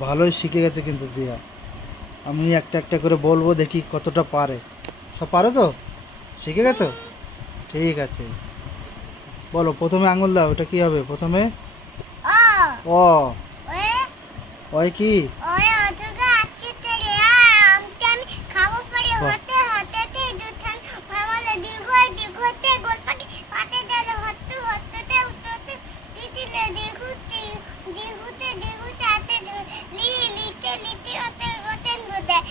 ভালোই শিখে গেছে কিন্তু দিয়া। আমি একটা একটা করে বলব দেখি কতটা পারে। সব পারো তো? শিখে গেছো? ঠিক আছে। বলো প্রথমে আঙুল দাও ওটা কি হবে? প্রথমে? ও অ। ওই ওই কি?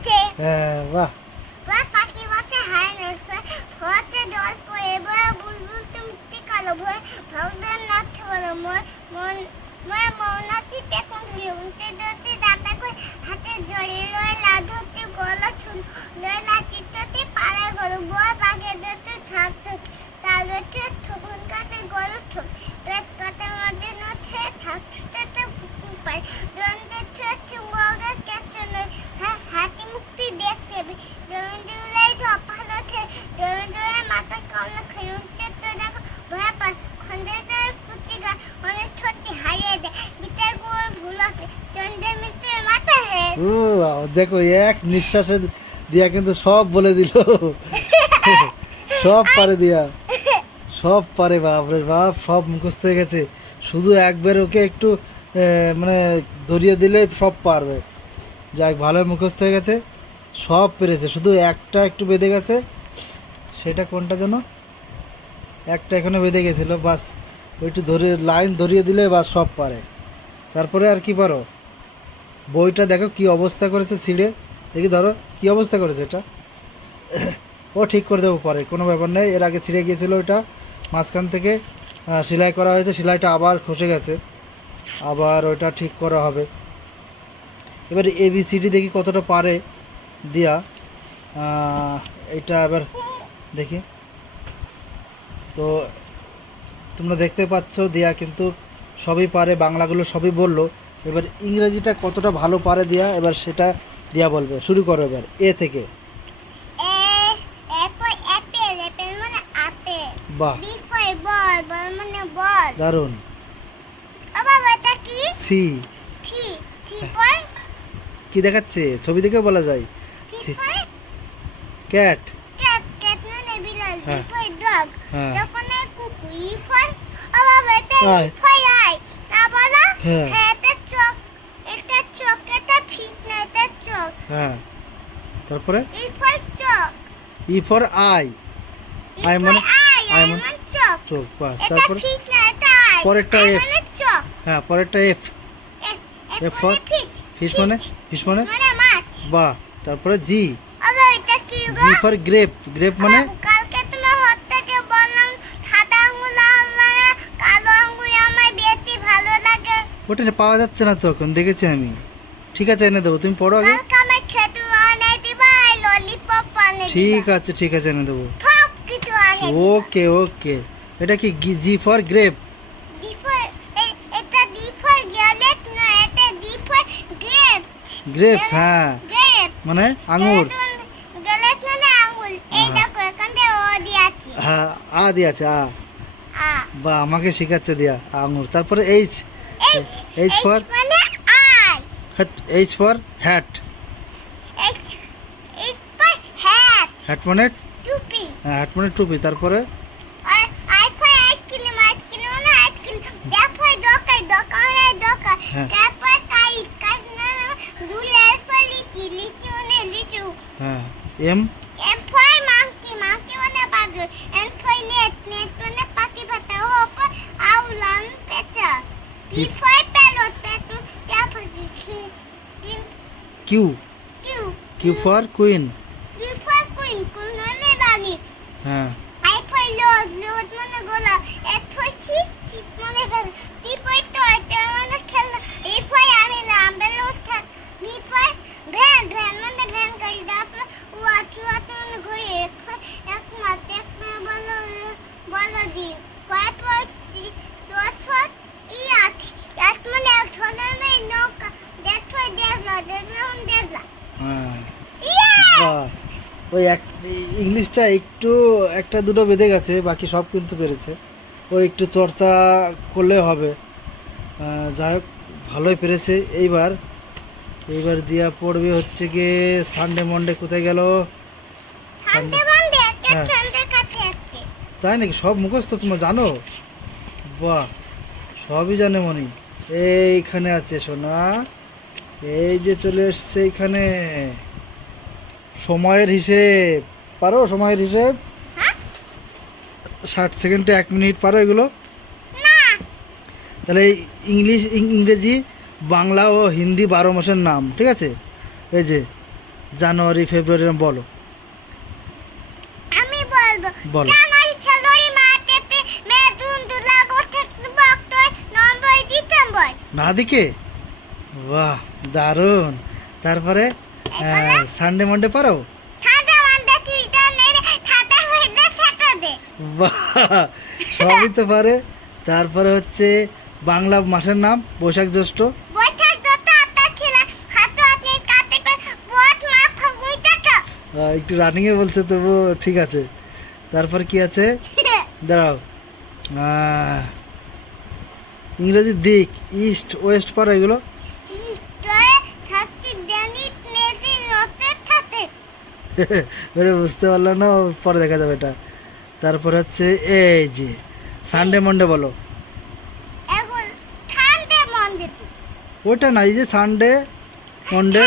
দাঁড়িয়েছে হ্যাঁ বাহ। বা পাখি বাতে হায় নড়ছে। হতে জল পড়ে বয়ে বুলবুল তুমি কালো ভয়ে। ভগবান নাচছে বলো মন মন ময় মৌনাতি পেকন ধরে উঠে দতে দাপে কই হাতে জড়িয়ে লয় লা ধরতে গলা ছুন লয় লা চিত্ততে পাড়া গলো। বয় বাগে দতে থাক থাক তাল হচ্ছে ঠকুন কাতে গল ঠক। উঠতে তো দেখো ভয় পাস খন্ডের পুতিকা অনেক ছোটি হারিয়ে দেয় বিটার গোল ভুল হবে চন্দ্রের মিত্রের মাথা দেখো এক নিঃশ্বাসে দিয়া কিন্তু সব বলে দিল সব পারে দিয়া সব পারে বাপ রে বাপ সব মুখস্থ হয়ে গেছে শুধু একবার ওকে একটু মানে ধরিয়ে দিলে সব পারবে। যাক ভালো মুখস্থ হয়ে গেছে সব পেরেছে। শুধু একটা একটু বেঁধে গেছে। সেটা কোনটা যেন? একটা এখানে বেঁধে গেছিল, বাস। ওইটু ধরে, লাইন ধরিয়ে দিলে বাস সব পারে। তারপরে আর কি পারো? বইটা দেখো কি অবস্থা করেছে ছিঁড়ে। দেখি ধরো, কি অবস্থা করেছে এটা? ও ঠিক করে দেবো পরে, কোনো ব্যাপার নেই। এর আগে ছিঁড়ে গিয়েছিল ওটা মাঝখান থেকে সেলাই করা হয়েছে, সেলাইটা আবার খসে গেছে। আবার ওটা ঠিক করা হবে। এবার এবিসিডি দেখি কতটা পারে। দিয়া এটা এবার দেখি। তো তোমরা দেখতে পাচ্ছ দিয়া কিন্তু সবই পারে বাংলাগুলো সবই বলল। এবার ইংরেজিটা কতটা ভালো পারে দিয়া এবার সেটা দিয়া বলবে। শুরু করো এবার এ থেকে। মানে বাহ। মানে দারুণ। সি। থি কি দেখাচ্ছে? ছবি দেখে বলা যায়। ক্যাট। মানে বিড়াল ডি হ্যাঁ। ফর ডগ হ্যাঁ যখন কুকু ই ফর ও বাবা এটা আয়। ই ফর আই না বলা হ্যাঁ। হ্যাঁ এটা চোখ এটা চোখ এটা ফিট না এটা চোখ হ্যাঁ তারপরে ই ফর চোখ E for eye E eye for মানে- আই আই আই মানে- মানে চোখ চোখ বাস এটা তারপরে ফিট না এটা আই পরেরটা আই F। মানে চোখ হ্যাঁ পরেরটা F F F F for? মানে ফিট ফিশ মানে ফিশ মানে মানে মাছ বাহ তারপরে জি আবার এটা কি গো জি ফর গ্রেপ গ্রেপ মানে ওটা পাওয়া যাচ্ছে না তো এখন দেখেছি আমি। ঠিক আছে এনে দেবো। তুমি পড়ো আগে। ঠিক আছে ঠিক আছে এনে দেবো। ওকে ওকে। এটা কি জি ফর গ্রেপ গ্রেপস হ্যাঁ। মানে আঙুর। মানে এই হ্যাঁ। হ্যাঁ আ দিয়েছে আ। বা আমাকে শেখাচ্ছে দিয়া আঙুর। তারপরে এইচ এইচ? মানে for H for hat hat মানে? টুপি হ্যাঁ, হ্যাট মানে টুপি। তারপরে? আর I for ice cream ice cream মানে আইসক্রিম দেখ ফর দোকান দোকান দোকান হ্যাঁ। তারপর কাই কাই না গুলের পর লিচি লিচি মানে লিচু হ্যাঁ M M for monkey monkey মানে বাদর এম ফর নেট নেট মানে পাতি পাতা হপ আউলান পেটা পি কি- ফর প্যারট পেটু তারপর কি তিন Q Q Q for queen কি ফর কুইন কুইন মানে রানী হ্যাঁ আই ফর লোজ লোজ মানে গোলা এফ ফর চিপ চিপ মানে ফেল টি ফর টয় টয় মানে খেলনা ই ফর আমি নাম বেলো থাক ভি ফর ভ্যান ভ্যান মানে ভ্যান গাড়ি তারপর ওয়াচ ওয়াচ মানে ঘুরে এক এক মাত এক মা বলো বলো দিন ফর ফর দশ ফর ই আছে এক মানে এক ছলে নেই নৌকা দেখ ফর দেখলা দেখলা হুন দেখলা হ্যাঁ ইয়া বাহ ওই এক ইংলিশটা একটু একটা দুটো বেঁধে গেছে বাকি সব কিন্তু পেরেছে। ও একটু চর্চা করলে হবে। যাই হোক ভালোই পেরেছে। এইবার এইবার দিয়া পড়বে হচ্ছে গিয়ে সানডে মন্ডে কোথায় গেল? সানডে হ্যাঁ। তাই নাকি? সব মুখস্থ তোমরা জানো? বাহ সবই জানে মনি। এইখানে আছে সোনা। এই যে চলে এসছে এইখানে। সময়ের হিসেব। পারো? সময়ের হিসেব? হ্যাঁ? ষাট সেকেন্ডে এক মিনিট পারো এগুলো? তাহলে ইংলিশ ইংরেজি বাংলা ও হিন্দি বারো মাসের নাম ঠিক আছে? এই যে জানুয়ারি ফেব্রুয়ারি বলো। আমি বলব বলো। January February March April May June July August November December. না দিকে? বাহ দারুণ। তারপরে? সানডে মানডে পারো? সবই তো পারে। তারপরে হচ্ছে বাংলা মাসের নাম বৈশাখ জ্যৈষ্ঠ। একটু রানিংয়ে বলছে তবু ঠিক আছে। তারপর কি আছে? দাঁড়াও। ইংরেজি দিক ইস্ট ওয়েস্ট পারো এগুলো? ওটা বুঝতে পারলাম না পরে দেখা যাবে এটা। তারপর হচ্ছে এই যে সানডে মন্ডে বলো। ওইটা ওটা না এই যে সানডে মন্ডে